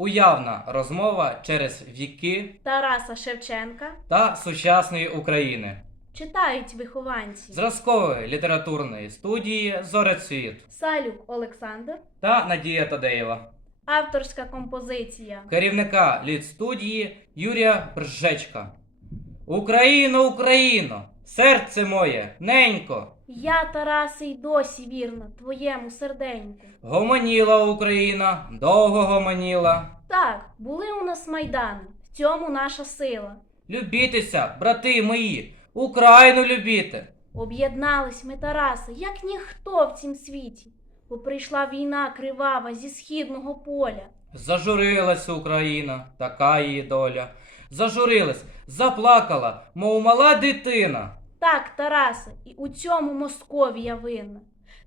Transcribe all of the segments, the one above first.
Уявна розмова через віки Тараса Шевченка та сучасної України. читають вихованці. Зразкової літературної студії Зорецвіт Салюк Олександр, та Надія Тадеєва. авторська композиція. Керівника літстудії Юрія Бржечка. Україно, Україно! Серце моє, ненько! Я, Тарасе, й досі вірна твоєму серденьку. Гомоніла Україна, довго гомоніла. Так, були у нас майдани, в цьому наша сила. Любітеся, брати мої, Україну любіте. Об'єднались ми, Тарасе, як ніхто в цім світі, бо прийшла війна кривава зі східного поля. Зажурилась Україна, така її доля. Зажурилась, заплакала, мов мала дитина. Так, Тарасе, і у цьому Московія винна.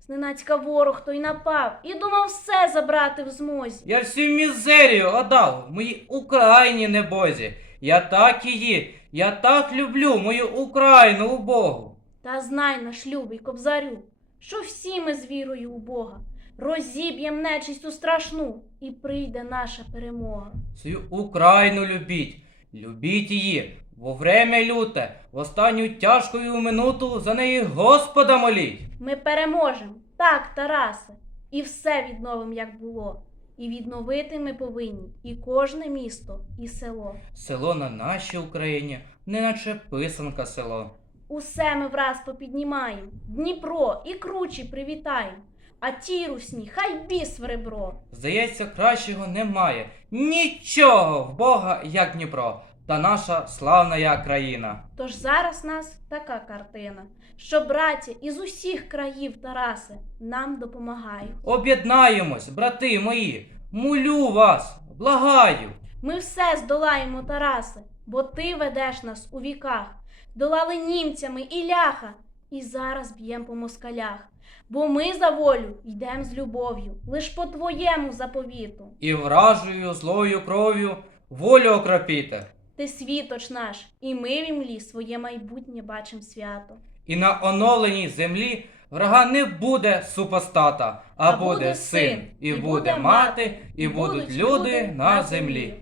Зненацька ворог той напав і думав все забрати в змозі. Я всю мізерію отдав моїй Україні небозі. Я так її, я так люблю мою Україну убогу. Та знай наш любий кобзарю, що всі ми з вірою у Бога розіб'єм нечистю страшну, і прийде наша перемога. Свою Україну любіть, любіть її, во время люте, в останню тяжкою минуту за неї Господа моліть. Ми переможемо, так, Тарасе, і все відновим, як було. І відновити ми повинні і кожне місто, і село. Село на нашій Україні, неначе писанка село. Усе ми враз попіднімаєм, Дніпро і кручі привітаєм, а ті русні, хай біс в ребро. Здається, кращого немає. Нічого в Бога, як Дніпро, та наша славна країна. Тож зараз нас така картина, що браття із усіх країв Тараси нам допомагають. Об'єднаємось, брати мої, мулю вас, благаю. Ми все здолаємо, Тарасе, бо ти ведеш нас у віках. Долали німцями і ляха, і зараз б'єм по москалях. Бо ми за волю йдем з любов'ю, лиш по твоєму заповіту. І вражою злою кров'ю волю окропіте. Ти світоч наш, і ми в імлі своє майбутнє бачим свято. І на оновленій землі врага не буде супостата, а, буде син, і буде мати, і будуть люди на землі.